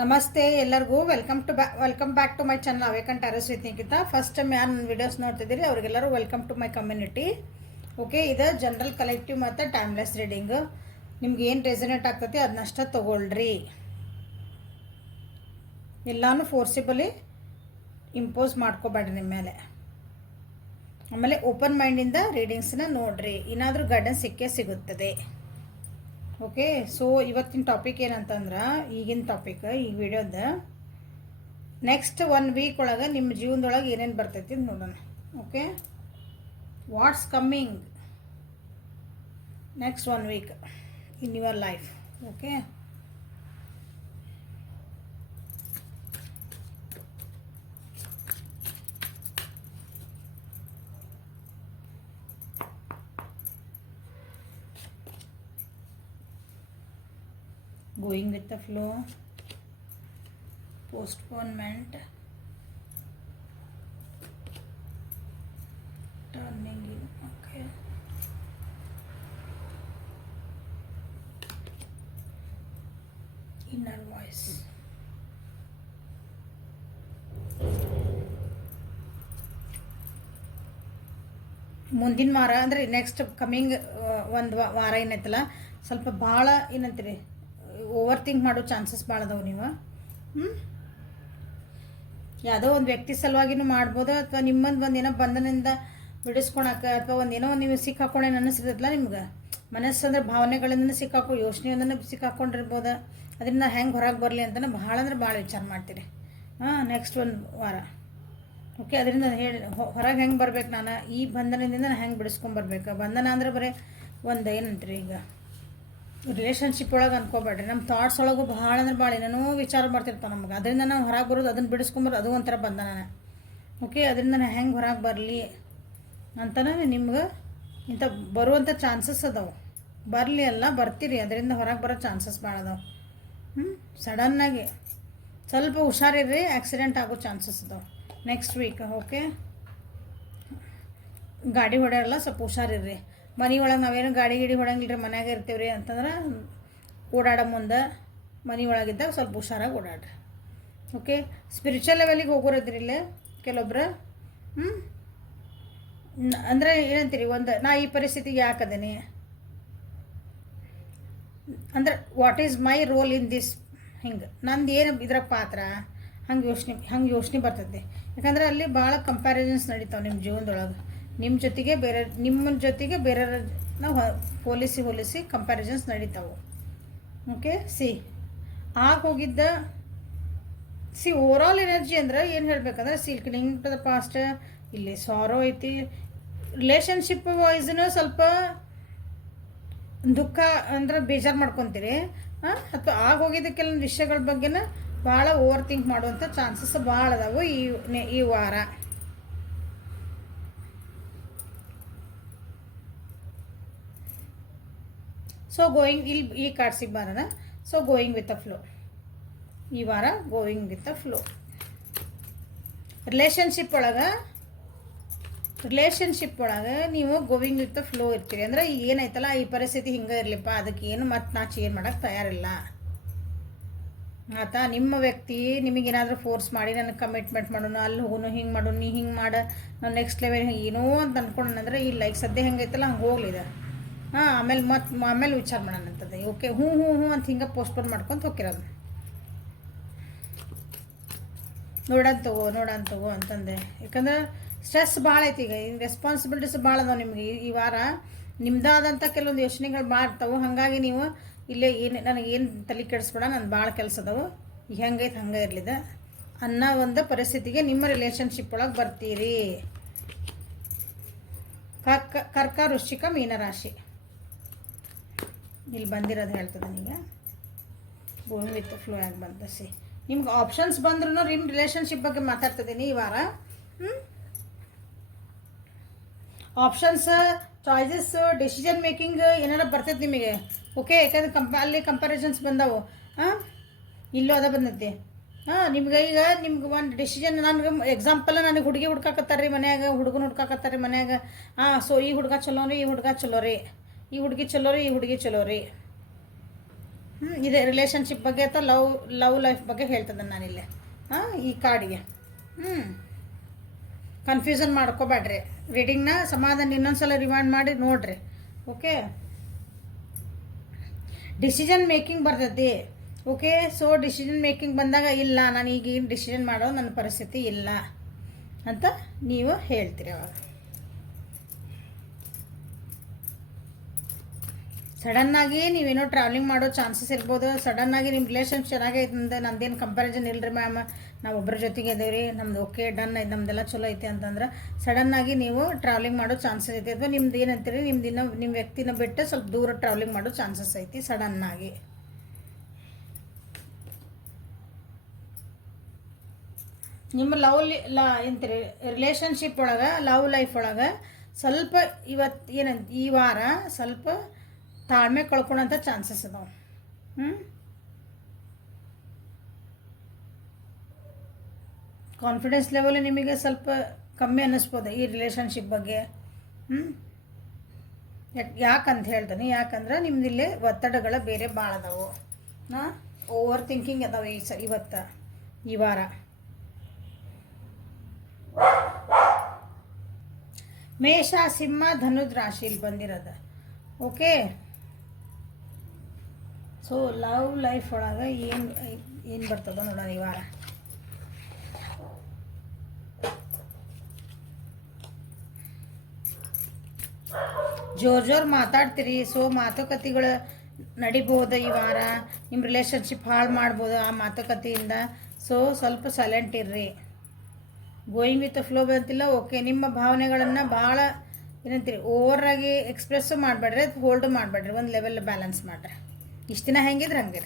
ನಮಸ್ತೆ ಎಲ್ಲರಿಗೂ welcome back to my channel awaken taurus with Nikita. First time ಯಾರು ನನ್ನ ವೀಡಿಯೋಸ್ ನೋಡ್ತಿದ್ದೀರಿ ಅವರಿಗೆಲ್ಲರೂ welcome to my community. Okay, ಇದು ಜನರಲ್ ಕಲೆಕ್ಟಿವ್ ಮತ್ತು ಟೈಮ್ಲೆಸ್ ರೀಡಿಂಗ್. ನಿಮ್ಗೆ ಏನು ರೆಸನೇಟ್ ಆಗ್ತೈತಿ ಅದನ್ನಷ್ಟ ತೊಗೊಳ್ರಿ. ಎಲ್ಲನೂ ಫೋರ್ಸಿಬಲಿ ಇಂಪೋಸ್ ಮಾಡ್ಕೋಬೇಡ್ರಿ ನಿಮ್ಮ ಮೇಲೆ. ಆಮೇಲೆ ಓಪನ್ ಮೈಂಡಿಂದ ರೀಡಿಂಗ್ಸನ್ನ ನೋಡ್ರಿ, ಏನಾದರೂ ಗೈಡೆನ್ಸ್ ಸಿಗುತ್ತದೆ. ಓಕೆ, ಸೊ ಇವತ್ತಿನ ಟಾಪಿಕ್ ಏನಂತಂದ್ರೆ, ಈಗಿನ ಟಾಪಿಕ್ ಈ ವಿಡಿಯೋದ ನೆಕ್ಸ್ಟ್ 1 ವೀಕ್ ಒಳಗೆ ನಿಮ್ಮ ಜೀವನದೊಳಗೆ ಏನೇನು ಬರ್ತೈತಿ ನೋಡೋಣ. Okay, what's coming next 1 week in your life. Okay, going with the flow, postponement, turning in. Okay, inner voice. ಮುಂದಿನ ವಾರ ಅಂದರೆ ನೆಕ್ಸ್ಟ್ ಕಮ್ಮಿಂಗ್ ಒಂದು ವಾರ ಏನೈತಲ್ಲ, ಸ್ವಲ್ಪ ಭಾಳ ಏನಂತೀರಿ ಓವರ್ ಥಿಂಕ್ ಮಾಡೋ ಚಾನ್ಸಸ್ ಭಾಳ ಅದಾವೆ. ನೀವು ಯಾವುದೋ ಒಂದು ವ್ಯಕ್ತಿ ಸಲುವಾಗಿನೂ ಮಾಡ್ಬೋದು, ಅಥವಾ ನಿಮ್ಮಂದು ಒಂದೇನೋ ಬಂಧನದಿಂದ ಬಿಡಿಸ್ಕೊಳಕ್ಕೆ, ಅಥವಾ ಒಂದೇನೋ ನೀವು ಸಿಕ್ಕಾಕೊಂಡೇನು ಅನ್ನಿಸಿರ್ತಲ್ಲ ನಿಮ್ಗೆ. ಮನಸ್ಸು ಅಂದರೆ ಭಾವನೆಗಳಿಂದ ಯೋಚನೆಯಿಂದನೂ ಸಿಕ್ಕಾಕೊಂಡಿರ್ಬೋದು. ಅದರಿಂದ ಹೆಂಗೆ ಹೊರಗೆ ಬರಲಿ ಅಂತಲೇ ಭಾಳ ಅಂದ್ರೆ ಭಾಳ ವಿಚಾರ ಮಾಡ್ತೀರಿ. ನೆಕ್ಸ್ಟ್ 1 ವಾರ. ಓಕೆ, ಅದರಿಂದ ಹೇಳಿ ಹೊರಗೆ ಹೆಂಗೆ ಬರ್ಬೇಕು, ನಾನು ಈ ಬಂಧನದಿಂದ ನಾನು ಹೆಂಗೆ ಬಿಡಿಸ್ಕೊಂಬರ್ಬೇಕು. ಬಂಧನ ಅಂದರೆ ಬರೀ ಒಂದು ಏನಂತೀರಿ, ಈಗ ರಿಲೇಷನ್ಶಿಪ್ ಒಳಗೆ ಅನ್ಕೋಬೇಡ್ರಿ. ನಮ್ಮ ಥಾಟ್ಸ್ ಒಳಗೂ ಭಾಳ ಅಂದ್ರೆ ಭಾಳ ಏನೇನೋ ವಿಚಾರ ಬರ್ತಿರ್ತಾವೆ ನಮ್ಗೆ. ಅದರಿಂದ ನಾವು ಹೊರಗೆ ಬರೋದು, ಅದನ್ನು ಬಿಡಿಸ್ಕೊಂಬರೋದು, ಅದು ಒಂಥರ ಬಂಧನನೇ. ಓಕೆ, ಅದರಿಂದ ನಾನು ಹೆಂಗೆ ಹೊರಗೆ ಬರಲಿ ಅಂತಲೇ ನಿಮ್ಗೆ ಇಂಥ ಬರುವಂಥ ಚಾನ್ಸಸ್ ಅದಾವೆ. ಬರಲಿ ಅಲ್ಲ, ಬರ್ತೀರಿ, ಅದರಿಂದ ಹೊರಗೆ ಬರೋ ಚಾನ್ಸಸ್ ಭಾಳ ಅದಾವೆ. ಸಡನ್ನಾಗಿ ಸ್ವಲ್ಪ ಹುಷಾರಿರ್ರಿ, ಆಕ್ಸಿಡೆಂಟ್ ಆಗೋ ಚಾನ್ಸಸ್ ಅದಾವೆ ನೆಕ್ಸ್ಟ್ ವೀಕ್. ಓಕೆ, ಗಾಡಿ ಹೊಡ್ಯಾರಲ್ಲ, ಸ್ವಲ್ಪ ಹುಷಾರಿರ್ರಿ. ಮನೆ ಒಳಗೆ ನಾವೇನು ಗಾಡಿ ಹೊಡಂಗಿಲ್ರಿ, ಮನ್ಯಾಗ ಇರ್ತೀವ್ರಿ ಅಂತಂದ್ರೆ ಓಡಾಡೋ ಮುಂದೆ ಮನೆ ಒಳಗಿದ್ದಾಗ ಸ್ವಲ್ಪ ಹುಷಾರಾಗಿ ಓಡಾಡ್ರಿ. ಓಕೆ, ಸ್ಪಿರಿಚುವಲ್ ಲೆವೆಲಿಗೆ ಹೋಗೋರಿದ್ರಿ ಇಲ್ಲೇ ಕೆಲವೊಬ್ರು. ಅಂದರೆ ಏನಂತೀರಿ, ನಾ ಈ ಪರಿಸ್ಥಿತಿಗೆ ಯಾಕದೇನಿ ಅಂದ್ರೆ what is my role in this, ಹಿಂಗೆ ನಂದು ಏನು ಇದ್ರ ಪಾತ್ರ, ಹಂಗೆ ಯೋಚನೆ ಬರ್ತೈತಿ. ಯಾಕಂದ್ರೆ ಅಲ್ಲಿ ಭಾಳ ಕಂಪ್ಯಾರಿಸನ್ಸ್ ನಡೀತಾವೆ ನಿಮ್ಮ ಜೀವನದೊಳಗೆ. ನಿಮ್ಮ ಜೊತೆಗೆ ಬೇರೆಯವ್ರನ್ನ ಹೋಲಿಸಿ ಕಂಪ್ಯಾರಿಸನ್ಸ್ ನಡೀತಾವೆ. ಓಕೆ, ಹೋಗಿದ್ದ ಓವರಾಲ್ ಎನರ್ಜಿ ಅಂದ್ರೆ ಏನು ಹೇಳಬೇಕಂದ್ರೆ, ಲಿಂಕ್ ಟು ದ ಪಾಸ್ಟ್. ಇಲ್ಲಿ ಸಾರೋ ಐತಿ. ರಿಲೇಷನ್ಶಿಪ್ ವೈಸ್ನೂ ಸ್ವಲ್ಪ ದುಃಖ ಅಂದ್ರೆ ಬೇಜಾರು ಮಾಡ್ಕೊತೀರಿ, ಅಥವಾ ಹೋಗಿದ್ದ ಕೆಲವೊಂದು ವಿಷಯಗಳ ಬಗ್ಗೆನ ಭಾಳ ಓವರ್ ಥಿಂಕ್ ಮಾಡುವಂಥ ಚಾನ್ಸಸ್ ಭಾಳ ಅದಾವೆ ಈ ವಾರ. ಸೊ ಗೋಯಿಂಗ್, ಇಲ್ಲಿ ಈ ಕಾರ್ಡ್ಸಿಗೆ ಬರೋಣ. So going with a flow, ಈ ವಾರ going with a flow. Relationship ಒಳಗೆ ನೀವು ಗೋಯಿಂಗ್ ವಿತ್ ಅ ಫ್ಲೋ ಇರ್ತೀರಿ. ಅಂದರೆ ಏನೈತಲ್ಲ, ಈ ಪರಿಸ್ಥಿತಿ ಹಿಂಗೆ ಇರಲಿಪ್ಪ, ಅದಕ್ಕೆ ಏನು ಮತ್ತೆ ನಾ ಚೇಂಜ್ ಮಾಡೋಕ್ಕೆ ತಯಾರಿಲ್ಲ ಆತ. ನಿಮ್ಮ ವ್ಯಕ್ತಿ ನಿಮಗೇನಾದರೂ ಫೋರ್ಸ್ ಮಾಡಿ ನನಗೆ ಕಮಿಟ್ಮೆಂಟ್ ಮಾಡೋಣ, ಅಲ್ಲಿ ಹೋಗೋನು, ಹಿಂಗೆ ಮಾಡೋನು, ನೀ ಹಿಂಗೆ ಮಾಡ, ನಾವು ನೆಕ್ಸ್ಟ್ ಲೆವೆಲ್ ಏನೋ ಅಂತ ಅಂದ್ಕೊಂಡಂದ್ರೆ ಇಲ್ಲ, ಈಗ ಸದ್ಯ ಹೆಂಗೈತಲ್ಲ ಹಂಗೆ ಹೋಗ್ಲಿದೆ. ಆಮೇಲೆ ವಿಚಾರ ಮಾಡೋಣ ಅಂತದೆ. ಓಕೆ, ಹ್ಞೂ ಅಂತ ಹಿಂಗೆ ಪೋಸ್ಟ್ಪೋನ್ ಮಾಡ್ಕೊಂತ ಹೋಗಿರೋದು. ನೋಡೋಣ ತಗೋ ಅಂತಂದೆ. ಯಾಕಂದ್ರೆ ಸ್ಟ್ರೆಸ್ ಭಾಳ ಐತಿ ಈಗ, ರೆಸ್ಪಾನ್ಸಿಬಿಲಿಟೀಸ್ ಭಾಳ ಅದಾವೆ ನಿಮಗೆ ಈ ವಾರ. ನಿಮ್ದಾದಂಥ ಕೆಲವೊಂದು ಯೋಚನೆಗಳು ಮಾಡ್ತಾವೆ. ಹಾಗಾಗಿ ನೀವು ಇಲ್ಲೇ ನನಗೇನು ತಲೆ ಕೆಡಿಸ್ಬೇಡ, ನಾನು ಭಾಳ ಕೆಲಸ ಅದಾವೆ, ಈಗ ಹೆಂಗೈತೆ ಹಂಗೆ ಇರಲಿದೆ ಅನ್ನೋ ಒಂದು ಪರಿಸ್ಥಿತಿಗೆ ನಿಮ್ಮ ರಿಲೇಷನ್ಶಿಪ್ ಒಳಗೆ ಬರ್ತೀರಿ. ಕರ್ಕ, ವೃಶ್ಚಿಕ, ಮೀನರಾಶಿ ಇಲ್ಲಿ ಬಂದಿರೋದು ಹೇಳ್ತದೆ. ಈಗ ಗೋಯಿಂಗ್ ವಿತ್ ಫ್ಲೋ ಆಗಿ ಬಂದ. ನಿಮ್ಗೆ ಆಪ್ಷನ್ಸ್ ಬಂದ್ರೂ ನಿಮ್ಮ ರಿಲೇಷನ್ಶಿಪ್ ಬಗ್ಗೆ ಮಾತಾಡ್ತಿದ್ದೀನಿ ಈ ವಾರ. ಆಪ್ಷನ್ಸ್, ಚಾಯ್ಸಸ್, ಡಿಸಿಷನ್ ಮೇಕಿಂಗ್ ಏನಾರ ಬರ್ತೈತೆ ನಿಮಗೆ. ಓಕೆ, ಯಾಕಂದ್ರೆ ಅಲ್ಲಿ ಕಂಪ್ಯಾರಿಸನ್ಸ್ ಬಂದವು. ಇಲ್ಲೂ ಅದ ಬಂದೈತಿ. ನಿಮ್ಗೆ ಈಗ ಒಂದು ಡಿಸಿಷನ್, ನನಗೆ ಎಕ್ಸಾಂಪಲ್, ನನಗೆ ಹುಡುಗಿ ಹುಡ್ಕಾಕತ್ತಾರ ರೀ ಮನ್ಯಾಗ, ಹುಡುಗನ ಹುಡ್ಕಾಕತ್ತಾರ ರೀ ಮನ್ಯಾಗ. ಸೊ ಈ ಹುಡುಗ ಚಲೋ ರೀ, ಈ ಹುಡುಗ ಚಲೋ ರೀ, ಈ ಹುಡುಗಿ ಚಲೋ ರೀ, ಈ ಹುಡುಗಿ ಚಲೋ ರೀ. ಇದೆ ರಿಲೇಷನ್ಶಿಪ್ ಬಗ್ಗೆ ಅಥವಾ ಲವ್ ಲೈಫ್ ಬಗ್ಗೆ ಹೇಳ್ತದೆ ನಾನಿಲ್ಲಿ ಈ ಕಾರ್ಡಿಗೆ. ಕನ್ಫ್ಯೂಷನ್ ಮಾಡ್ಕೋಬೇಡ್ರಿ. ರೀಡಿಂಗ್ನ ಸಮಾಧಾನ ಇನ್ನೊಂದ್ಸಲ ರಿವೈಂಡ್ ಮಾಡಿ ನೋಡ್ರಿ. ಓಕೆ, ಡಿಸಿಷನ್ ಮೇಕಿಂಗ್ ಬರ್ತೈತಿ. ಓಕೆ, ಸೊ ಡಿಸಿಷನ್ ಮೇಕಿಂಗ್ ಬಂದಾಗ ಇಲ್ಲ ನಾನು ಈಗೇನು ಡಿಸಿಷನ್ ಮಾಡೋ ನನ್ನ ಪರಿಸ್ಥಿತಿ ಇಲ್ಲ ಅಂತ ನೀವು ಹೇಳ್ತೀರಿ. ಅವಾಗ ಸಡನ್ನಾಗಿ ನೀವೇನೋ ಟ್ರಾವೆಲಿಂಗ್ ಮಾಡೋ ಚಾನ್ಸಸ್ ಇರ್ಬೋದು. ಸಡನ್ನಾಗಿ ನಿಮ್ಮ ರಿಲೇಷನ್ ಚೆನ್ನಾಗೈತೆ ಅಂದ್ರೆ ನಂದೇನು ಕಂಪ್ಯಾರಿಸನ್ ಇಲ್ಲರಿ ಮ್ಯಾಮ್, ನಾವು ಒಬ್ಬರ ಜೊತೆಗೆ ಇದ್ದೀವಿ ರೀ, ನಮ್ದು ಓಕೆ ಡನ್ ಐತೆ, ನಮ್ದೆಲ್ಲ ಚಲೋ ಐತೆ ಅಂತಂದ್ರೆ ಸಡನ್ನಾಗಿ ನೀವು ಟ್ರಾವೆಲಿಂಗ್ ಮಾಡೋ ಚಾನ್ಸಸ್ ಐತೆ. ಅಥವಾ ನಿಮ್ದು ಏನಂತೀರಿ, ನಿಮ್ಮ ವ್ಯಕ್ತಿನ ಬಿಟ್ಟು ಸ್ವಲ್ಪ ದೂರ ಟ್ರಾವೆಲಿಂಗ್ ಮಾಡೋ ಚಾನ್ಸಸ್ ಐತಿ ಸಡನ್ನಾಗಿ. ನಿಮ್ಮ ಎಂತೀರಿ ರಿಲೇಷನ್ಶಿಪ್ ಒಳಗೆ, ಲವ್ ಲೈಫ್ ಒಳಗೆ ಸ್ವಲ್ಪ ಈ ವಾರ ಸ್ವಲ್ಪ ತಾಳ್ಮೆ ಕಳ್ಕೊಳಂಥ ಚಾನ್ಸಸ್ ಅದಾವೆ. ಕಾನ್ಫಿಡೆನ್ಸ್ ಲೆವೆಲ್ ನಿಮಗೆ ಸ್ವಲ್ಪ ಕಮ್ಮಿ ಅನ್ನಿಸ್ಬೋದು ಈ ರಿಲೇಷನ್ಶಿಪ್ ಬಗ್ಗೆ. ಯಾಕಂತ ಹೇಳ್ತಾನೆ, ಯಾಕಂದ್ರೆ ನಿಮ್ದಿಲ್ಲಿ ಒತ್ತಡಗಳ ಬೇರೆ ಭಾಳ ಅದಾವು. ಓವರ್ ಥಿಂಕಿಂಗ್ ಅದಾವೆ ಈ ವಾರ. ಮೇಷ, ಸಿಂಹ, ಧನುದ್ ರಾಶಿಯಲ್ಲಿ ಬಂದಿರೋದು. ಓಕೆ, ಸೊ ಲವ್ ಲೈಫ್ ಒಳಗೆ ಏನು ಬರ್ತದ ನೋಡೋಣ ಈ ವಾರ. ಜೋರ್ ಮಾತಾಡ್ತೀರಿ. ಸೊ ಮಾತುಕತೆಗಳು ನಡಿಬೋದು ಈ ವಾರ. ನಿಮ್ಮ ರಿಲೇಷನ್ಶಿಪ್ ಹಾಳು ಮಾಡ್ಬೋದು ಆ ಮಾತುಕತೆಯಿಂದ. ಸೊ ಸ್ವಲ್ಪ ಸೈಲೆಂಟ್ ಇರ್ರಿ. ಗೋಯಿಂಗ್ ವಿತ್ ಫ್ಲೋ ಬಂತಿಲ್ಲ. ಓಕೆ, ನಿಮ್ಮ ಭಾವನೆಗಳನ್ನು ಭಾಳ ಏನಂತೀರಿ ಓವರಾಗಿ ಎಕ್ಸ್ಪ್ರೆಸ್ಸು ಮಾಡಬೇಡ್ರಿ, ಹೋಲ್ಡು ಮಾಡಬೇಡ್ರಿ, ಒಂದು ಲೆವೆಲ್ ಬ್ಯಾಲೆನ್ಸ್ ಮಾಡಿರಿ. ಇಷ್ಟು ದಿನ ಹೆಂಗಿದ್ರೆ ಹಂಗೆ.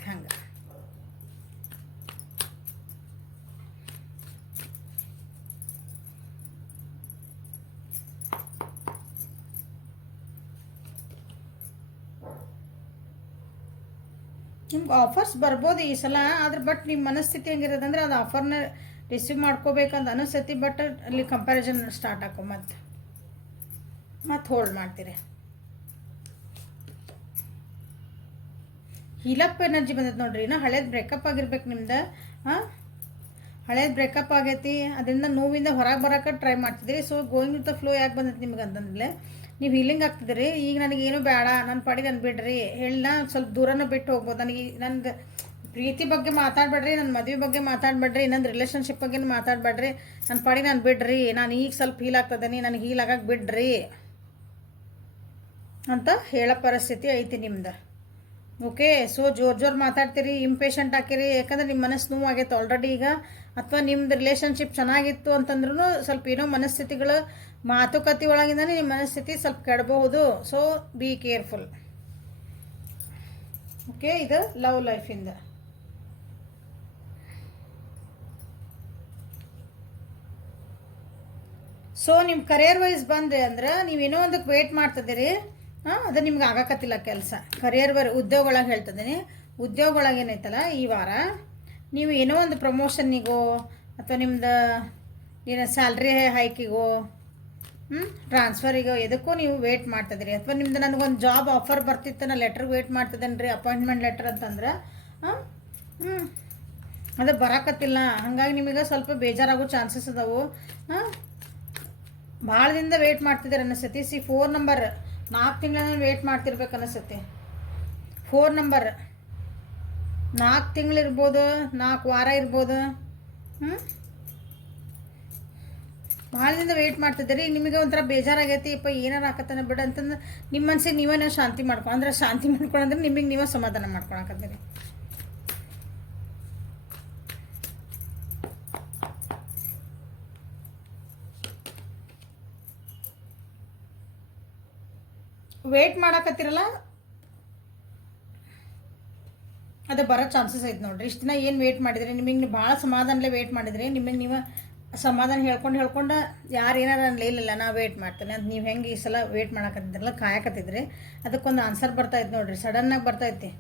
ನಿಮ್ಗೆ ಆಫರ್ಸ್ ಬರ್ಬೋದು ಈ ಸಲ, ಆದ್ರೆ ಬಟ್ ನಿಮ್ಮ ಮನಸ್ಥಿತಿ ಹೆಂಗಿರೋದಂದ್ರೆ ಅದು ಆಫರ್ನ ರಿಸೀವ್ ಮಾಡ್ಕೋಬೇಕಂತ ಅನಿಸ್ತೈತಿ. ಬಟ್ ಅಲ್ಲಿ ಕಂಪ್ಯಾರಿಸನ್ ಸ್ಟಾರ್ಟ್ ಹಾಕೋ ಮತ್ತೆ ಹೋಲ್ಡ್ ಮಾಡ್ತೀರಿ. ಹೀಲಪ್ ಎನರ್ಜಿ ಬಂದೈತೆ ನೋಡ್ರಿ. ಇನ್ನು ಹಳೇದು ಬ್ರೇಕಪ್ ಆಗಿರ್ಬೇಕು ನಿಮ್ದು. ಹಳೇದು ಬ್ರೇಕಪ್ ಆಗೈತಿ, ಅದರಿಂದ ನೋವಿಂದ ಹೊರಗೆ ಬರೋಕೆ ಟ್ರೈ ಮಾಡ್ತಿದ್ರಿ. So going with the flow ಯಾಕೆ ಬಂದೈತಿ ನಿಮ್ಗೆ ಅಂತಂದ್ರೆ ನೀವು ಹೀಲಿಂಗ್ ಆಗ್ತಿದ್ರಿ. ಈಗ ನನಗೇನು ಬೇಡ, ನನ್ನ ಪಾಡಿ ನಾನು ಬಿಡ್ರಿ, ಹೇಳಿನ ಸ್ವಲ್ಪ ದೂರನ ಬಿಟ್ಟು ಹೋಗ್ಬೋದು. ನನಗೆ ನಂದು ಪ್ರೀತಿ ಬಗ್ಗೆ ಮಾತಾಡಬೇಡ್ರಿ, ನನ್ನ ಮದುವೆ ಬಗ್ಗೆ ಮಾತಾಡಬೇಡ್ರಿ, ನನ್ನ ರಿಲೇಷನ್ಶಿಪ್ ಬಗ್ಗೆ ಮಾತಾಡಬೇಡ್ರಿ, ನನ್ನ ಪಾಡಿ ನಾನು ಬಿಡ್ರಿ, ನಾನು ಈಗ ಸ್ವಲ್ಪ ಹೀಲ್ ಆಗ್ತದೀನಿ, ನನಗೆ ಹೀಲ್ ಆಗಕ್ಕೆ ಬಿಡ್ರಿ ಅಂತ ಹೇಳೋ ಪರಿಸ್ಥಿತಿ ಐತಿ ನಿಮ್ದು. ಓಕೆ, ಸೊ ಜೋರು ಮಾತಾಡ್ತೀರಿ, ಇಂಪೇಷಂಟ್ ಹಾಕಿರಿ. ಯಾಕಂದ್ರೆ ನಿಮ್ಮ ಮನಸ್ಸು ನೋವು ಆಗೈತೆ ಆಲ್ರೆಡಿ ಈಗ. ಅಥವಾ ನಿಮ್ದು ರಿಲೇಷನ್ಶಿಪ್ ಚೆನ್ನಾಗಿತ್ತು ಅಂತಂದ್ರೂ ಸ್ವಲ್ಪ ಏನೋ ಮನಸ್ಥಿತಿಗಳು ಮಾತುಕತೆ ಒಳಗಿಂದಾನೆ ನಿಮ್ಮ ಮನಸ್ಥಿತಿ ಸ್ವಲ್ಪ ಕೆಡಬಹುದು. So be careful. ಓಕೆ, ಇದು ಲವ್ ಲೈಫಿಂದ. ಸೊ ನಿಮ್ಮ ಕರಿಯರ್ ವೈಸ್ ಬಂದರೆ ಅಂದ್ರೆ ನೀವೇನೋ ಒಂದಕ್ಕೆ ವೇಟ್ ಮಾಡ್ತಿದ್ದೀರಿ, ಅದು ನಿಮ್ಗೆ ಆಗಕತ್ತಿಲ್ಲ ಕೆಲಸ. ಕರಿಯರ್ ಉದ್ಯೋಗ ಒಳಗೆ ಹೇಳ್ತಿದ್ದೀನಿ. ಉದ್ಯೋಗ ಒಳಗೆ ಏನೈತಲ್ಲ ಈ ವಾರ ನೀವು ಏನೋ ಒಂದು ಪ್ರಮೋಷನ್ನಿಗೋ ಅಥವಾ ನಿಮ್ದು ಏನೋ ಸ್ಯಾಲ್ರಿ ಹೈಕಿಗೋ ಟ್ರಾನ್ಸ್ಫರಿಗೋ ಎದಕ್ಕೋ ನೀವು ವೇಟ್ ಮಾಡ್ತಿದ್ದೀರಿ. ಅಥವಾ ನಿಮ್ದು ನನಗೊಂದು ಜಾಬ್ ಆಫರ್ ಬರ್ತಿತ್ತು, ನಾನು ಲೆಟ್ರಿಗೆ ವೇಟ್ ಮಾಡ್ತಿದ್ದೇನೆ ರೀ, ಅಪಾಯಿಂಟ್ಮೆಂಟ್ ಲೆಟರ್ ಅಂತಂದ್ರೆ ಅದು ಬರಾಕತ್ತಿಲ್ಲ. ಹಾಗಾಗಿ ನಿಮಗೆ ಸ್ವಲ್ಪ ಬೇಜಾರಾಗೋ ಚಾನ್ಸಸ್ ಅದಾವು. ಭಾಳ ದಿನದ ವೇಟ್ ಮಾಡ್ತಿದ್ದೀರಿ ಅನ್ನಿಸ್ತೈತಿ. 4 ನಂಬರ್ 4 ತಿಂಗಳ ವೇಟ್ ಮಾಡ್ತಿರ್ಬೇಕು ಅನಿಸುತ್ತೆ. 4 ನಂಬರ್ 4 ತಿಂಗಳಿರ್ಬೋದು, 4 ವಾರ ಇರ್ಬೋದು. ಭಾಳ ದಿನದ ವೇಟ್ ಮಾಡ್ತಿದ್ದೀರಿ. ಈಗ ನಿಮಗೆ ಒಂಥರ ಬೇಜಾರಾಗೈತಿ, ಏನಾರು ಆಕತ್ತಾನ ಬಿಡು ಅಂತಂದ್ರೆ ನಿಮ್ಮ ಮನಸ್ಸಿಗೆ ನೀವೇ ನಾವು ಶಾಂತಿ ಮಾಡ್ಕೊಂಡ್ರೆ ನಿಮಗೆ ನೀವೇ ಸಮಾಧಾನ ಮಾಡ್ಕೊಳಕತ್ತೀರಿ. ವೇಟ್ ಮಾಡಕತ್ತಿರಲ್ಲ ಅದು ಬರೋ ಚಾನ್ಸಸ್ ಐತೆ ನೋಡ್ರಿ. ಇಷ್ಟು ದಿನ ಏನು ವೇಟ್ ಮಾಡಿದ್ರಿ, ನಿಮಗೆ ನೀವು ಭಾಳ ಸಮಾಧಾನಲೇ ವೇಟ್ ಮಾಡಿದ್ರಿ. ನಿಮಗೆ ನೀವು ಸಮಾಧಾನ ಹೇಳ್ಕೊಂಡು ಯಾರು ಏನಾರು ಅನ್ಲೇ ಇಲ್ಲ ನಾ ವೇಟ್ ಮಾಡ್ತೇನೆ ಅಂತ ನೀವು ಹೆಂಗೆ ಈ ಸಲ ವೇಟ್ ಮಾಡಕತ್ತಿದ್ರಲ್ಲ, ಕಾಯಕತ್ತಿದ್ರಿ. ಅದಕ್ಕೊಂದು ಆನ್ಸರ್ ಬರ್ತಾಯಿತ್ತು ನೋಡ್ರಿ, ಸಡನ್ನಾಗಿ ಬರ್ತೈತಿ.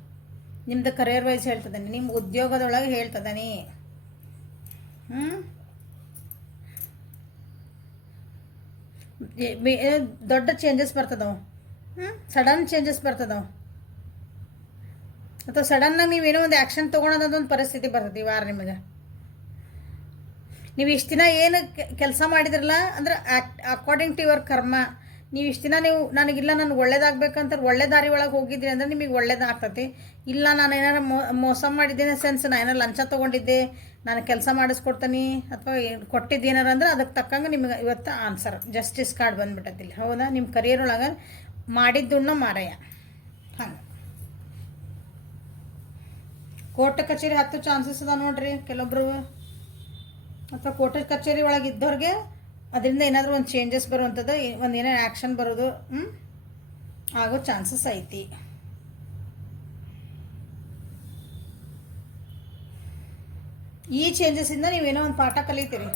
ನಿಮ್ದು ಕರಿಯರ್ ವೈಸ್ ಹೇಳ್ತದಾನೆ, ನಿಮ್ಮ ಉದ್ಯೋಗದೊಳಗೆ ಹೇಳ್ತದಾನೆ. ದೊಡ್ಡ ಚೇಂಜಸ್ ಬರ್ತದವು. ಸಡನ್ ಚೇಂಜಸ್ ಬರ್ತದವು. ಅಥವಾ ಸಡನ್ನಾಗಿ ನೀವೇನೋ ಒಂದು ಆ್ಯಕ್ಷನ್ ತೊಗೊಳೋದೊಂದು ಪರಿಸ್ಥಿತಿ ಬರ್ತದೆ ಈ ವಾರ ನಿಮಗೆ. ನೀವು ಇಷ್ಟು ದಿನ ಏನು ಕೆಲಸ ಮಾಡಿದ್ರಲ್ಲ ಅಂದ್ರೆ ಅಕಾರ್ಡಿಂಗ್ ಟು ಯುವರ್ ಕರ್ಮ, ನೀವು ಇಷ್ಟು ದಿನ ನೀವು ನನಗಿಲ್ಲ ನನಗೆ ಒಳ್ಳೇದಾಗಬೇಕಂತ ಒಳ್ಳೆ ದಾರಿ ಒಳಗೆ ಹೋಗಿದ್ರಿ ಅಂದ್ರೆ ನಿಮಗೆ ಒಳ್ಳೇದಾಗ್ತತಿ. ಇಲ್ಲ ನಾನು ಏನಾರು ಮೋಸ ಮಾಡಿದ್ದೇನೆ ಸೆನ್ಸ್, ನಾನು ಏನಾರು ಲಂಚ ತೊಗೊಂಡಿದ್ದೆ, ನಾನು ಕೆಲಸ ಮಾಡಿಸ್ಕೊಡ್ತೀನಿ ಅಥವಾ ಕೊಟ್ಟಿದ್ದೇನಾರ ಅಂದ್ರೆ ಅದಕ್ಕೆ ತಕ್ಕಂಗೆ ನಿಮಗೆ ಇವತ್ತು ಆನ್ಸರ್ ಜಸ್ಟಿಸ್ ಕಾರ್ಡ್ ಬಂದುಬಿಟ್ಟತಿಲ್ಲ. ಹೌದಾ, ನಿಮ್ಮ ಕರಿಯರ್ ಒಳಗೆ ಮಾಡಿದ್ದುಣ್ಣ ಮಾರಾಯ. ಹಂಗೆ ಕೋರ್ಟ್ ಕಚೇರಿ ಹತ್ತು ಚಾನ್ಸಸ್ ಅದ ನೋಡ್ರಿ ಕೆಲವೊಬ್ರು, ಅಥವಾ ಕೋರ್ಟ್ ಕಚೇರಿ ಒಳಗೆ ಇದ್ದವ್ರಿಗೆ ಅದರಿಂದ ಏನಾದರೂ ಒಂದು ಚೇಂಜಸ್ ಬರುವಂಥದ್ದು, ಒಂದು ಏನಾರು ಆ್ಯಕ್ಷನ್ ಬರೋದು ಆಗೋ ಚಾನ್ಸಸ್ ಐತಿ. ಈ ಚೇಂಜಸ್ಸಿಂದ ನೀವೇನೋ ಒಂದು ಪಾಠ ಕಲಿತೀರಿ.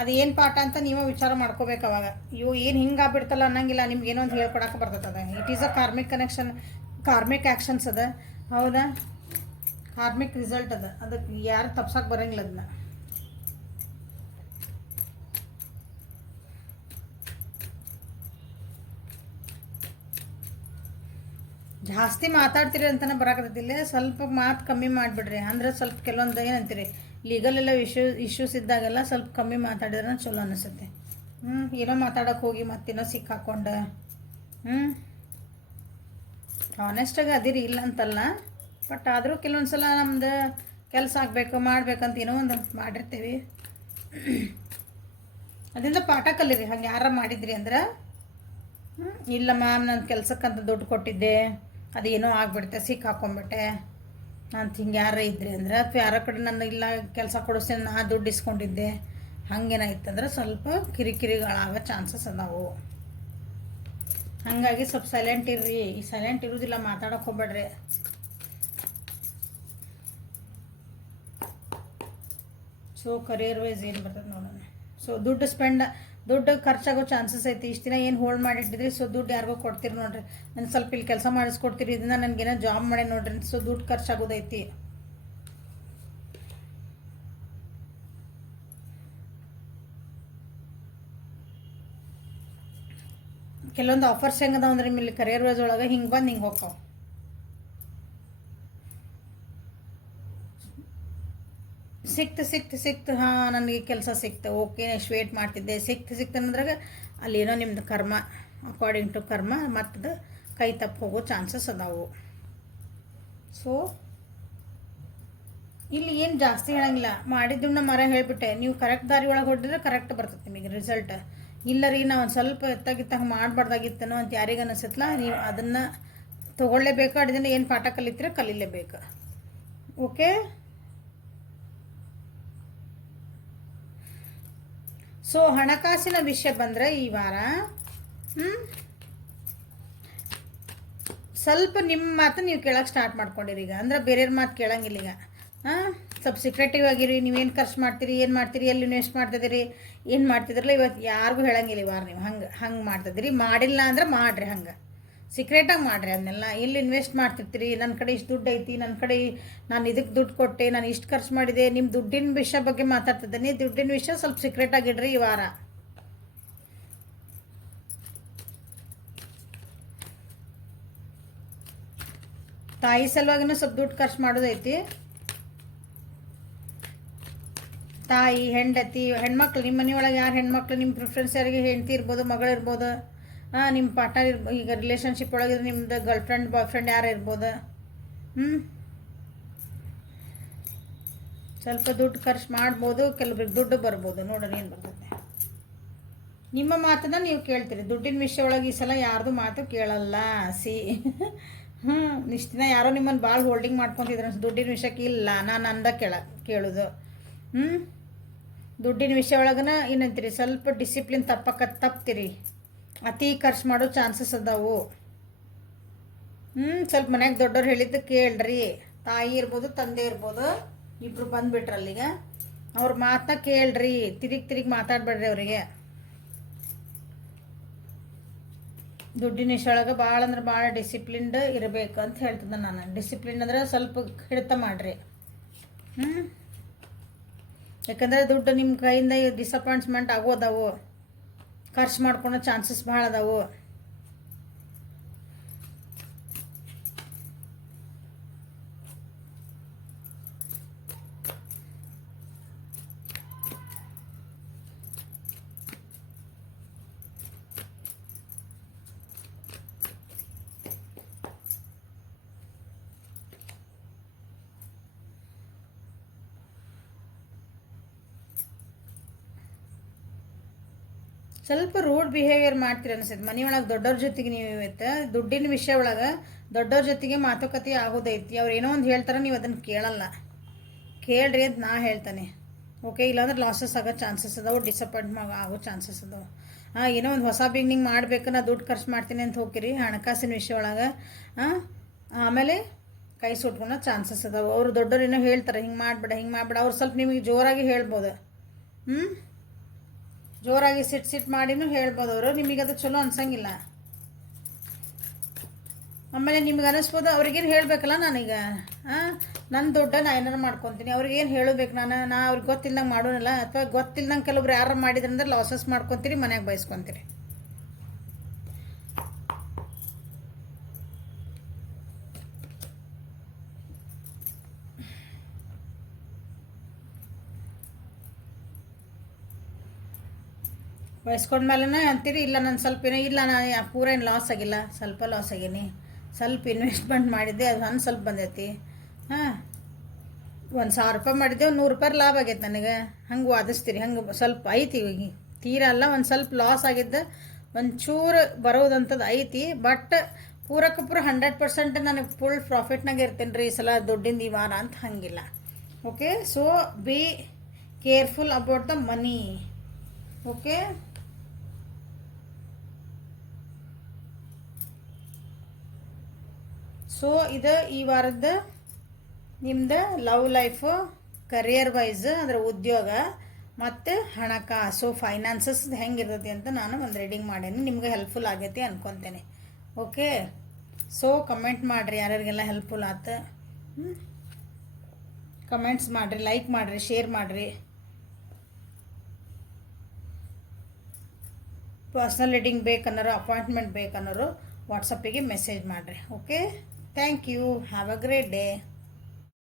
ಅದು ಏನು ಪಾಠ ಅಂತ ನೀವು ವಿಚಾರ ಮಾಡ್ಕೋಬೇಕು ಅವಾಗ. ಇವು ಏನು ಹಿಂಗೆ ಆಗ್ಬಿಡ್ತಲ್ಲ ಅನ್ನಂಗಿಲ್ಲ, ನಿಮ್ಗೆ ಏನೋ ಒಂದು ಹೇಳ್ಕೊಡಕ್ಕೆ ಬರ್ತದೆ. It is a karmic connection, karmic actions ಅದ. ಹೌದಾ, ಕಾರ್ಮಿಕ್ ರಿಸಲ್ಟ್ ಅದ, ಅದಕ್ಕೆ ಯಾರು ತಪ್ಸಕ್ಕೆ ಬರೋಂಗಿಲ್ಲ ಅದನ್ನ. ಜಾಸ್ತಿ ಮಾತಾಡ್ತೀರಿ ಅಂತಲೇ ಬರಾಕತ್ತಿಲ್ಲ, ಸ್ವಲ್ಪ ಮಾತು ಕಮ್ಮಿ ಮಾಡಿಬಿಡ್ರಿ. ಅಂದ್ರೆ ಸ್ವಲ್ಪ ಕೆಲವೊಂದು ಏನಂತೀರಿ ಲೀಗಲ್ ಎಲ್ಲ ಇಶ್ಯೂಸ್ ಇದ್ದಾಗೆಲ್ಲ ಸ್ವಲ್ಪ ಕಮ್ಮಿ ಮಾತಾಡಿದ್ರೆ ಚಲೋ ಅನಿಸುತ್ತೆ. ಏನೋ ಮಾತಾಡೋಕೆ ಹೋಗಿ ಮತ್ತೇನೋ ಸಿಕ್ಕಾಕೊಂಡು ಆನೆಸ್ಟಾಗಿ ಅದಿರಿ, ಇಲ್ಲ ಅಂತಲ್ಲ. ಬಟ್ ಆದರೂ ಕೆಲವೊಂದು ಸಲ ನಮ್ದು ಕೆಲಸ ಆಗಬೇಕು ಮಾಡ್ಬೇಕಂತ ಏನೋ ಒಂದು ಮಾಡಿರ್ತೀವಿ, ಅದರಿಂದ ಪಾಠ ಕಲೀರಿ. ಹಂಗೆ ಯಾರ ಮಾಡಿದ್ರಿ ಅಂದ್ರೆ ಇಲ್ಲ ಮ್ಯಾಮ್ ನಾನು ಕೆಲಸಕ್ಕಂತ ದುಡ್ಡು ಕೊಟ್ಟಿದ್ದೆ, ಅದೇನೋ ಆಗಿಬಿಡುತ್ತೆ, ಸಿಕ್ಕಾಕೊಂಡ್ಬಿಟ್ಟೆ ಅಂತ ಹಿಂಗೆ ಯಾರೇ ಇದ್ರಿ ಅಂದ್ರೆ, ಅಥವಾ ಯಾರ ಕಡೆ ನನ್ನ ಇಲ್ಲ ಕೆಲಸ ಕೊಡಿಸ್ತೀನಿ ನಾ ದುಡ್ಡು ಇಸ್ಕೊಂಡಿದ್ದೆ, ಹಂಗೇನಾಯ್ತಂದ್ರೆ ಸ್ವಲ್ಪ ಕಿರಿಕಿರಿಗಳಾಗೋ ಚಾನ್ಸಸ್ ಅದಾವು. ಹಾಗಾಗಿ ಸ್ವಲ್ಪ ಸೈಲೆಂಟ್ ಇರ್ರಿ. ಈ ಸೈಲೆಂಟ್ ಇರೋದಿಲ್ಲ, ಮಾತಾಡೋಕೆ ಹೋಗ್ಬೇಡ್ರಿ. ಸೊ ಕರಿಯರ್ ವೈಸ್ ಏನು ಬರ್ತದೆ ನೋಡೋಣ. ಸೊ ದುಡ್ಡು ಖರ್ಚಾಗೋ ಚಾನ್ಸಸ್ ಐತಿ. ಇಷ್ಟು ದಿನ ಏನು ಹೋಲ್ಡ್ ಮಾಡಿಟ್ಟಿದ್ರಿ, ಸೊ ದುಡ್ಡು ಯಾರಿಗೋ ಕೊಡ್ತೀರಿ ನೋಡ್ರಿ, ನಾನು ಸ್ವಲ್ಪ ಇಲ್ಲಿ ಕೆಲಸ ಮಾಡಿಸ್ಕೊಡ್ತೀರಿ, ಇದನ್ನ ನನಗೇನೋ ಜಾಬ್ ಮಾಡಿ ನೋಡ್ರಿ, ಸೊ ದುಡ್ಡು ಖರ್ಚಾಗೋದೈತಿ. ಕೆಲವೊಂದು ಆಫರ್ಸ್ ಹೆಂಗದಾವ ಅಂದ್ರೆ ಇಲ್ಲಿ ಕರಿಯರ್ ವೈಸ್ ಒಳಗೆ ಹಿಂಗೆ ಬಂದು ಹಿಂಗೆ ಹೋಗ್ತಾವ. ಸಿಕ್ತು ಹಾಂ ನನಗೆ ಕೆಲಸ ಸಿಕ್ತು, ಓಕೆ ನೆಕ್ಸ್ಟ್ ವೇಟ್ ಮಾಡ್ತಿದ್ದೆ, ಸಿಕ್ತು ಅನ್ನೋದ್ರಾಗ ಅಲ್ಲೇನೋ ನಿಮ್ಮದು ಕರ್ಮ, ಅಕಾರ್ಡಿಂಗ್ ಟು ಕರ್ಮ ಮತ್ತದು ಕೈ ತಪ್ಪು ಹೋಗೋ ಚಾನ್ಸಸ್ ಅದಾವು. ಸೊ ಇಲ್ಲಿ ಏನು ಜಾಸ್ತಿ ಹೇಳಂಗಿಲ್ಲ, ಮಾಡಿದ್ದನ್ನ ಮರ ಹೇಳಿಬಿಟ್ಟೆ. ನೀವು ಕರೆಕ್ಟ್ ದಾರಿ ಒಳಗೆ ಹೊಡೆದ್ರೆ ಕರೆಕ್ಟ್ ಬರ್ತದೆ ನಿಮಗೆ ರಿಸಲ್ಟ್. ಇಲ್ಲ ರೀ ನಾವು ಒಂದು ಸ್ವಲ್ಪ ಎತ್ತಾಗಿತ್ತಂಗೆ ಮಾಡಬಾರ್ದಾಗಿತ್ತನೋ ಅಂತ ಯಾರಿಗೆ ಅನಿಸುತ್ತಲ್ಲ, ನೀವು ಅದನ್ನು ತೊಗೊಳ್ಳೇಬೇಕು. ಅದರಿಂದ ಏನು ಪಾಠ ಕಲಿತೀರೋ ಕಲೀಲೇಬೇಕು. ಓಕೆ, ಸೊ ಹಣಕಾಸಿನ ವಿಷಯ ಬಂದರೆ ಈ ವಾರ ಸ್ವಲ್ಪ ನಿಮ್ಮ ಮಾತು ನೀವು ಕೇಳೋಕ್ಕೆ ಸ್ಟಾರ್ಟ್ ಮಾಡ್ಕೊಂಡಿರಿ. ಈಗ ಅಂದ್ರೆ ಬೇರೆಯವ್ರ ಮಾತು ಕೇಳಂಗಿಲ್ಲ. ಈಗ ಸ್ವಲ್ಪ ಸೀಕ್ರೆಟಿವ್ ಆಗಿರಿ. ನೀವೇನು ಖರ್ಚು ಮಾಡ್ತೀರಿ, ಏನು ಮಾಡ್ತೀರಿ, ಎಲ್ಲಿ ಇನ್ವೆಸ್ಟ್ ಮಾಡ್ತಿದ್ದೀರಿ, ಏನು ಮಾಡ್ತಿದ್ರಲ್ಲ ಇವತ್ತು ಯಾರಿಗೂ ಹೇಳಂಗಿಲ್ಲ ಈ ವಾರ. ನೀವು ಹಂಗೆ ಮಾಡ್ತಿದ್ದೀರಿ. ಮಾಡಿಲ್ಲ ಅಂದ್ರೆ ಮಾಡಿರಿ, ಹಂಗೆ ಸೀಕ್ರೆಟಾಗಿ ಮಾಡಿರಿ. ಅದನ್ನೆಲ್ಲ ಎಲ್ಲಿ ಇನ್ವೆಸ್ಟ್ ಮಾಡ್ತಿರ್ತೀರಿ, ನನ್ನ ಕಡೆ ಇಷ್ಟು ದುಡ್ಡು ಐತಿ, ನನ್ನ ಕಡೆ ನಾನು ಇದಕ್ಕೆ ದುಡ್ಡು ಕೊಟ್ಟೆ, ನಾನು ಇಷ್ಟು ಖರ್ಚು ಮಾಡಿದೆ, ನಿಮ್ಮ ದುಡ್ಡಿನ ವಿಷಯ ಬಗ್ಗೆ ಮಾತಾಡ್ತಿದ್ದೀನಿ. ದುಡ್ಡಿನ ವಿಷಯ ಸ್ವಲ್ಪ ಸೀಕ್ರೆಟಾಗಿಡ್ರಿ ಈ ವಾರ. ತಾಯಿ ಸಲುವಾಗಿನೂ ಸ್ವಲ್ಪ ದುಡ್ಡು ಖರ್ಚು ಮಾಡೋದೈತಿ. ತಾಯಿ, ಹೆಂಡತಿ, ಹೆಣ್ಮಕ್ಳು, ನಿಮ್ಮ ಮನೆಯೊಳಗೆ ಯಾರು ಹೆಣ್ಮಕ್ಳು, ನಿಮ್ಮ ಪ್ರಿಫರೆನ್ಸ್ ಯಾರಿಗೆ ಹೆಂಡತಿ ಇರ್ಬೋದು, ಮಗಳಿರ್ಬೋದು, ನಿಮ್ಮ ಪಾರ್ಟ್ನರ್ ಇರ್ಬೋದು, ಈಗ ರಿಲೇಷನ್ಶಿಪ್ ಒಳಗಿದ್ರೆ ನಿಮ್ಮದು ಗರ್ಲ್ ಫ್ರೆಂಡ್ ಬಾಯ್ ಫ್ರೆಂಡ್ ಯಾರು ಇರ್ಬೋದು. ಸ್ವಲ್ಪ ದುಡ್ಡು ಖರ್ಚು ಮಾಡ್ಬೋದು, ಕೆಲವ್ರಿಗೆ ದುಡ್ಡು ಬರ್ಬೋದು. ನೋಡೋಣ ಏನು ಬರ್ತದೆ. ನಿಮ್ಮ ಮಾತನ್ನ ನೀವು ಕೇಳ್ತೀರಿ. ದುಡ್ಡಿನ ವಿಷಯ ಒಳಗೆ ಈ ಸಲ ಯಾರ್ದು ಮಾತು ಕೇಳಲ್ಲ. ಇಷ್ಟು ದಿನ ಯಾರೋ ನಿಮ್ಮನ್ನು ಭಾಳ ಹೋಲ್ಡಿಂಗ್ ಮಾಡ್ಕೊತಿದ್ರು ದುಡ್ಡಿನ ವಿಷಯಕ್ಕೆ. ಇಲ್ಲ, ನಾನು ಕೇಳೋದು. ದುಡ್ಡಿನ ವಿಷಯ ಒಳಗನ ಏನಂತೀರಿ, ಸ್ವಲ್ಪ ಡಿಸಿಪ್ಲಿನ್ ತಪ್ತೀರಿ. ಅತಿ ಖರ್ಚು ಮಾಡೋ ಚಾನ್ಸಸ್ ಅದಾವು. ಸ್ವಲ್ಪ ಮನ್ಯಾಗ ದೊಡ್ಡವ್ರು ಹೇಳಿದ್ದು ಕೇಳ್ರಿ. ತಾಯಿ ಇರ್ಬೋದು, ತಂದೆ ಇರ್ಬೋದು, ಇಬ್ಬರು ಬಂದುಬಿಟ್ರಲ್ಲಿಗ ಅವ್ರ ಮಾತನ್ನ ಕೇಳ್ರಿ. ತಿರುಗಿ ಮಾತಾಡಬೇಡ್ರಿ ಅವರಿಗೆ. ದುಡ್ಡಿನ ವಿಷಯ ಒಳಗೆ ಭಾಳ ಅಂದ್ರೆ ಭಾಳ ಡಿಸಿಪ್ಲಿನ್ಡ್ ಇರಬೇಕು ಅಂತ ಹೇಳ್ತಿದ್ದೆ ನಾನು. ಡಿಸಿಪ್ಲಿನ್ ಅಂದ್ರೆ ಸ್ವಲ್ಪ ಹಿಡಿತ ಮಾಡಿರಿ. ಯಾಕಂದರೆ ದುಡ್ಡು ನಿಮ್ಮ ಕೈಯಿಂದ ಡಿಸಪಾಯಿಂಟ್ಮೆಂಟ್ ಆಗೋದವು, ಖರ್ಚು ಮಾಡ್ಕೊಳೋ ಚಾನ್ಸಸ್ ಭಾಳ ಅದಾವು. ಸ್ವಲ್ಪ ರೂಡ್ ಬಿಹೇವಿಯರ್ ಮಾಡ್ತೀರಿ ಅನ್ಸೈತೆ. ಮನೆ ಒಳಗೆ ದೊಡ್ಡವ್ರ ಜೊತೆಗೆ ನೀವು ಇವತ್ತು ದುಡ್ಡಿನ ವಿಷಯ ಒಳಗೆ ದೊಡ್ಡವ್ರ ಜೊತೆಗೆ ಮಾತುಕತೆ ಆಗೋದೈತಿ. ಅವ್ರು ಏನೋ ಒಂದು ಹೇಳ್ತಾರೆ, ನೀವು ಅದನ್ನು ಕೇಳಲ್ಲ. ಕೇಳ್ರಿ ಅಂತ ನಾ ಹೇಳ್ತಾನೆ. ಓಕೆ, ಇಲ್ಲಾಂದ್ರೆ ಲಾಸಸ್ ಆಗೋ ಚಾನ್ಸಸ್ ಅದಾವೆ, ಡಿಸಪಾಯಿಂಟ್ ಆಗೋ ಚಾನ್ಸಸ್ ಅದಾವೆ. ಏನೋ ಒಂದು ಹೊಸ ಬಿಗ್ನಿಂಗ್ ಮಾಡಬೇಕು, ನಾ ದುಡ್ಡು ಖರ್ಚು ಮಾಡ್ತೀನಿ ಅಂತ ಹೋಗಿರಿ ಹಣಕಾಸಿನ ವಿಷಯ ಒಳಗೆ. ಆಮೇಲೆ ಕೈ ಸುಟ್ಕೊಳೋ ಚಾನ್ಸಸ್ ಅದಾವೆ. ಅವರು ದೊಡ್ಡವ್ರು ಏನೋ ಹೇಳ್ತಾರೆ, ಹಿಂಗೆ ಮಾಡಿಬಿಡ ಅವ್ರು ಸ್ವಲ್ಪ ನಿಮಗೆ ಜೋರಾಗಿ ಹೇಳ್ಬೋದು. ಜೋರಾಗಿ ಸಿಟ್ ಮಾಡಿನೂ ಹೇಳ್ಬೋದು ಅವರು, ನಿಮಗೆ ಅದು ಚಲೋ ಅನ್ಸಂಗಿಲ್ಲ. ಆಮೇಲೆ ನಿಮ್ಗೆ ಅನ್ನಿಸ್ಬೋದು ಅವ್ರಿಗೇನು ಹೇಳಬೇಕಲ್ಲ, ನಾನೀಗ ನನ್ನ ದುಡ್ಡ ನಾ ಏನಾರು ಮಾಡ್ಕೊತೀನಿ, ಅವ್ರಿಗೇನು ಹೇಳಬೇಕು, ನಾ ಅವ್ರಿಗೆ ಗೊತ್ತಿಲ್ದಂಗೆ ಮಾಡೋನಲ್ಲ. ಅಥವಾ ಗೊತ್ತಿಲ್ದಂಗೆ ಕೆಲವೊಬ್ರು ಯಾರು ಮಾಡಿದ್ರಂದ್ರೆ ಲಾಸಸ್ ಮಾಡ್ಕೊತೀರಿ, ಮನ್ಯಾಗ ಬಯಸ್ಕೊತೀರಿ. ಬಯಸ್ಕೊಂಡ್ಮೇಲೆ ಅಂತೀರಿ, ಇಲ್ಲ ನಾನು ಸ್ವಲ್ಪ ಏನೋ, ಇಲ್ಲ ನಾನು ಪೂರ ಏನು ಲಾಸ್ ಆಗಿಲ್ಲ, ಸ್ವಲ್ಪ ಲಾಸ್ ಆಗೀನಿ, ಸ್ವಲ್ಪ ಇನ್ವೆಸ್ಟ್ಮೆಂಟ್ ಮಾಡಿದ್ದೆ, ಅದು ನಾನು ಸ್ವಲ್ಪ ಬಂದೈತಿ. 1,000 ರೂಪಾಯಿ ಮಾಡಿದ್ದೆ, 100 ರೂಪಾಯಿ ಲಾಭ ಆಗೈತೆ ನನಗೆ. ಹಂಗೆ ವಾದಿಸ್ತೀರಿ. ಹಂಗೆ ಸ್ವಲ್ಪ ಐತಿ, ತೀರ ಅಲ್ಲ, ಒಂದು ಸ್ವಲ್ಪ ಲಾಸ್ ಆಗಿದ್ದ, ಒಂಚೂರು ಬರೋದಂಥದ್ದು ಐತಿ. ಬಟ್ ಪೂರಕ್ಕೆ ಪೂರ 100% ನನಗೆ ಫುಲ್ ಪ್ರಾಫಿಟ್ನಾಗ ಇರ್ತೇನೆ ರೀ ಈ ಸಲ ದುಡ್ಡಿಂದ ಈ ವಾರ ಅಂತ ಹಂಗಿಲ್ಲ. Okay, so be careful about the money. Okay, so ಇದು ಈ ವಾರದ ನಿಮ್ದು ಲವ್ ಲೈಫು, ಕರಿಯರ್ ವೈಸ್ ಅಂದರೆ ಉದ್ಯೋಗ ಮತ್ತು ಹಣಕಾಸು, ಫೈನಾನ್ಸಸ್ ಹೆಂಗಿರ್ತೈತಿ ಅಂತ ನಾನು ಒಂದು ರೀಡಿಂಗ್ ಮಾಡೀನಿ. ನಿಮ್ಗೆ ಹೆಲ್ಪ್ಫುಲ್ ಆಗೈತಿ ಅನ್ಕೊತೇನೆ. ಓಕೆ, ಸೊ ಕಮೆಂಟ್ ಮಾಡಿರಿ ಯಾರ್ಯಾರಿಗೆಲ್ಲ ಹೆಲ್ಪ್ಫುಲ್ ಆಯ್ತು. ಕಮೆಂಟ್ಸ್ ಮಾಡಿರಿ, ಲೈಕ್ ಮಾಡಿರಿ, ಶೇರ್ ಮಾಡಿರಿ. ಪರ್ಸ್ನಲ್ ರೀಡಿಂಗ್ ಬೇಕನ್ನೋರು, ಅಪಾಯಿಂಟ್ಮೆಂಟ್ ಬೇಕನ್ನೋರು ವಾಟ್ಸಪ್ಪಿಗೆ ಮೆಸೇಜ್ ಮಾಡಿರಿ. Okay, thank you. Have a great day.